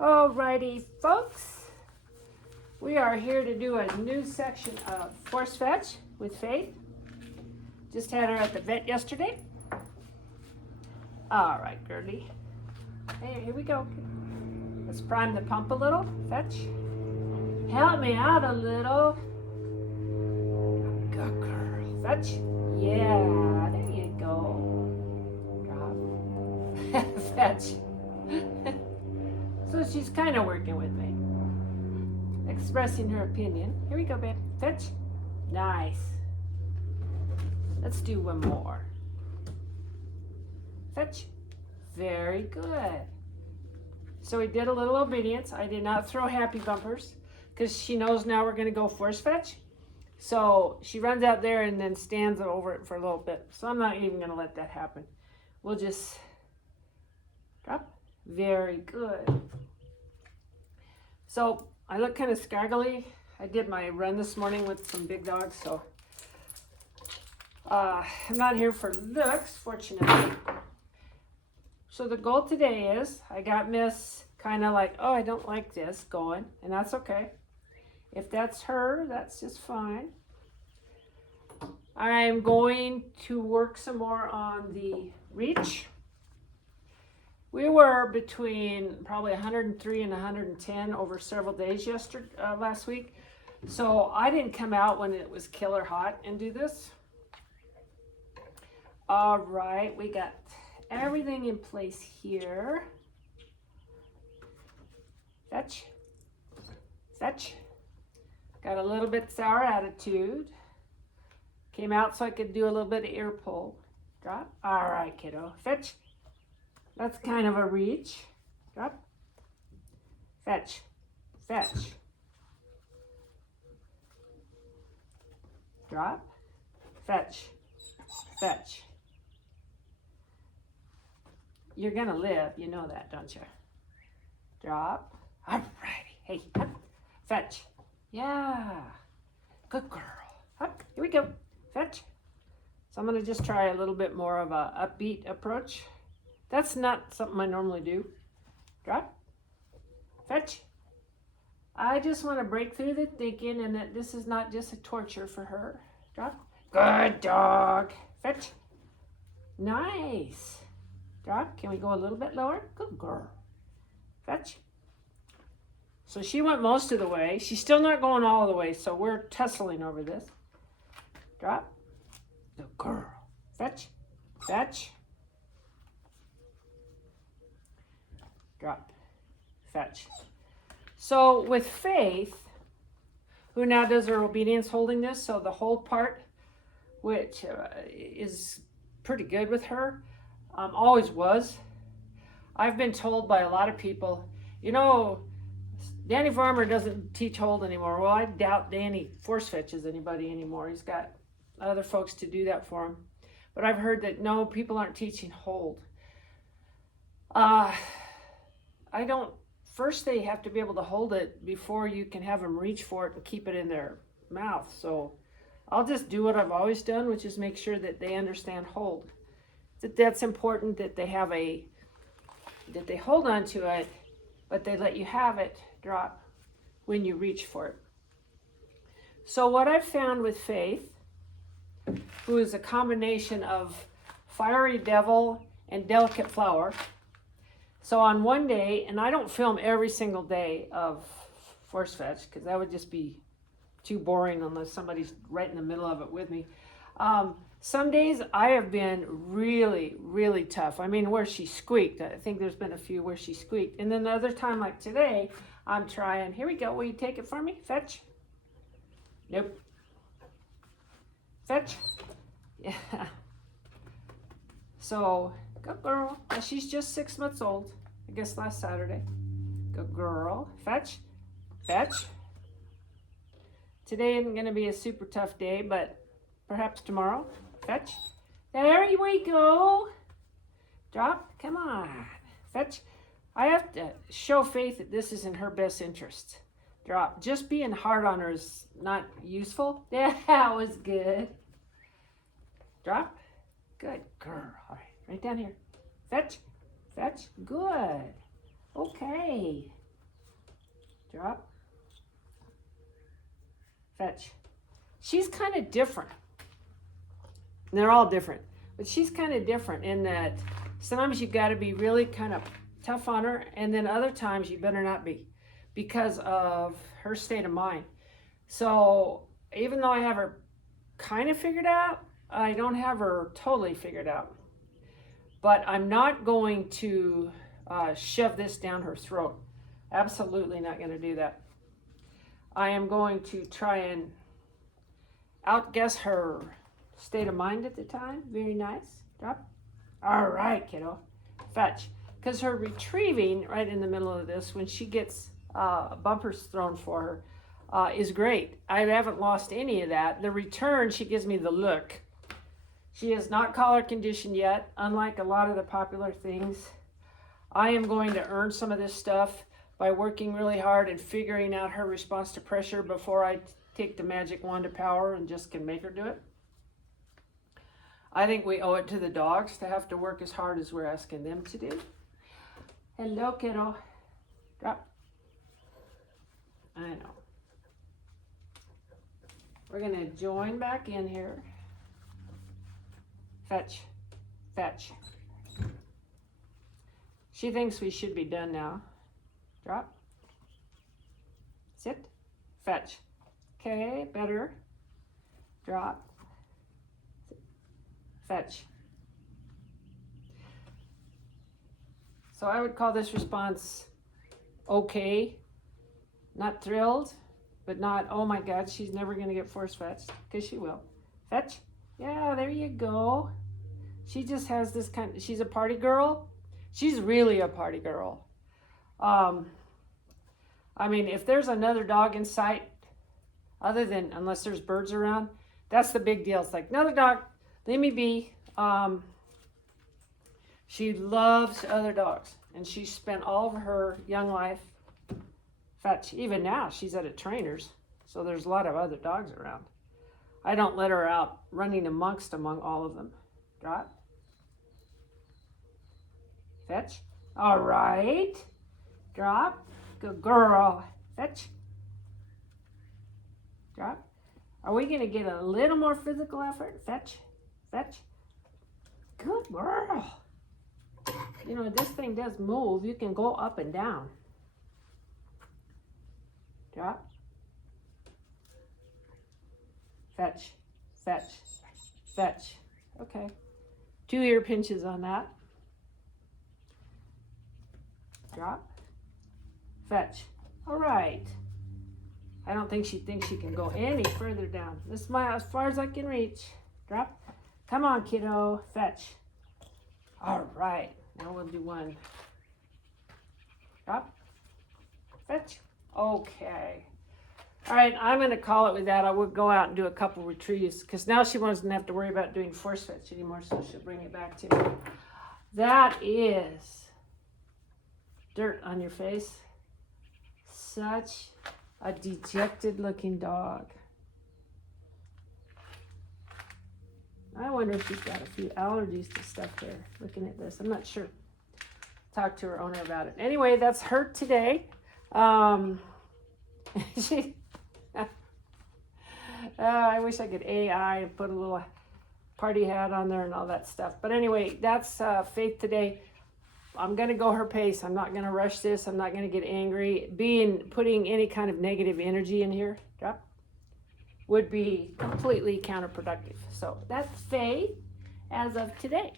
Alrighty, folks, we are here to do a new section of Force Fetch with Faith. Just had her at the vet yesterday. All right, Gertie. Hey, here we go. Let's prime the pump a little. Fetch. Help me out a little. Good girl. Fetch. Yeah, there you go. Drop. Fetch. So she's kind of working with me, expressing her opinion. Here we go, babe. Fetch. Nice. Let's do one more. Fetch. Very good. So we did a little obedience. I did not throw happy bumpers because she knows now we're going to go force fetch. So she runs out there and then stands over it for a little bit. So I'm not even going to let that happen. We'll just drop. Very good. So I look kind of scaggly. I did my run this morning with some big dogs, so I'm not here for looks, fortunately. So the goal today is, I got Miss kind of like, oh, I don't like this going, and that's okay. If that's her, that's just fine. I'm going to work some more on the reach. We were between probably 103 and 110 over several days last week. So I didn't come out when it was killer hot and do this. All right, we got everything in place here. Fetch. Fetch. Got a little bit sour attitude. Came out so I could do a little bit of ear pull. Drop. All right, kiddo. Fetch. That's kind of a reach. Drop. Fetch. Fetch. Drop. Fetch. Fetch. You're going to live. You know that, don't you? Drop. All righty. Hey, up. Fetch. Yeah. Good girl. Up. Here we go. Fetch. So I'm going to just try a little bit more of a upbeat approach. That's not something I normally do. Drop. Fetch. I just want to break through the thinking and that this is not just a torture for her. Drop. Good dog. Fetch. Nice. Drop. Can we go a little bit lower? Good girl. Fetch. So she went most of the way. She's still not going all the way, so we're tussling over this. Drop. Good girl. Fetch. Fetch. Drop. Fetch. So with Faith, who now does her obedience holding this, so the hold part, which is pretty good with her, always was. I've been told by a lot of people, you know, Danny Farmer doesn't teach hold anymore. Well, I doubt Danny force fetches anybody anymore. He's got other folks to do that for him. But I've heard that no, people aren't teaching hold. First they have to be able to hold it before you can have them reach for it and keep it in their mouth. So I'll just do what I've always done, which is make sure that they understand hold. That's important, that they have that they hold on to it, but they let you have it drop when you reach for it. So what I've found with Faith, who is a combination of fiery devil and delicate flower. So on one day, and I don't film every single day of force fetch because that would just be too boring unless somebody's right in the middle of it with me. Some days I have been really, really tough. I mean, where she squeaked. I think there's been a few where she squeaked. And then the other time, like today, I'm trying. Here we go. Will you take it for me? Fetch. Nope. Fetch. Yeah. So, good girl. Now, she's just 6 months old. I guess last Saturday. Good girl. Fetch. Fetch. Today isn't going to be a super tough day, but perhaps tomorrow. Fetch. There we go. Drop. Come on. Fetch. I have to show Faith that this is in her best interest. Drop. Just being hard on her is not useful. Yeah, that was good. Drop. Good girl. All right, right down here. Fetch. Fetch. Good. Okay. Drop. Fetch. She's kind of different. They're all different. But she's kind of different in that sometimes you got to be really kind of tough on her, and then other times you better not be because of her state of mind. So even though I have her kind of figured out, I don't have her totally figured out. But I'm not going to shove this down her throat. Absolutely not going to do that. I am going to try and outguess her state of mind at the time. Very nice. Drop. All right, kiddo. Fetch. Because her retrieving right in the middle of this, when she gets bumpers thrown for her, is great. I haven't lost any of that. The return, she gives me the look. She is not collar conditioned yet, unlike a lot of the popular things. I am going to earn some of this stuff by working really hard and figuring out her response to pressure before I take the magic wand of power and just can make her do it. I think we owe it to the dogs to have to work as hard as we're asking them to do. Hello, kiddo. Drop. I know. We're going to join back in here. Fetch. Fetch. She thinks we should be done now. Drop. Sit. Fetch. Okay, better. Drop. Fetch. So I would call this response okay. Not thrilled, but not, oh my God, she's never going to get force fetched, because she will. Fetch. Yeah, there you go. She just has this kind of, she's a party girl. She's really a party girl. I mean, if there's another dog in sight, other than, unless there's birds around, that's the big deal. It's like, another dog, leave me be. She loves other dogs, and she spent all of her young life, fetch. Even now, she's at a trainer's, so there's a lot of other dogs around. I don't let her out running among all of them. Drop. Fetch. All right. Drop. Good girl. Fetch. Drop. Are we going to get a little more physical effort? Fetch. Fetch. Good girl. You know, this thing does move. You can go up and down. Drop. Fetch. Fetch. Fetch. Okay. 2 ear pinches on that. Drop. Fetch. All right. I don't think she thinks she can go any further down. This is as far as I can reach. Drop. Come on, kiddo. Fetch. All right. Now we'll do one. Drop. Fetch. Okay. All right, I'm going to call it with that. I will go out and do a couple retrieves because now she doesn't have to worry about doing force fetch anymore, so she'll bring it back to me. That is dirt on your face. Such a dejected looking dog. I wonder if she's got a few allergies to stuff there, looking at this. I'm not sure. Talk to her owner about it. Anyway, that's her today. I wish I could AI and put a little party hat on there and all that stuff. But anyway, that's Faith today. I'm going to go her pace. I'm not going to rush this. I'm not going to get angry. Putting any kind of negative energy in here, drop, would be completely counterproductive. So that's Faith as of today.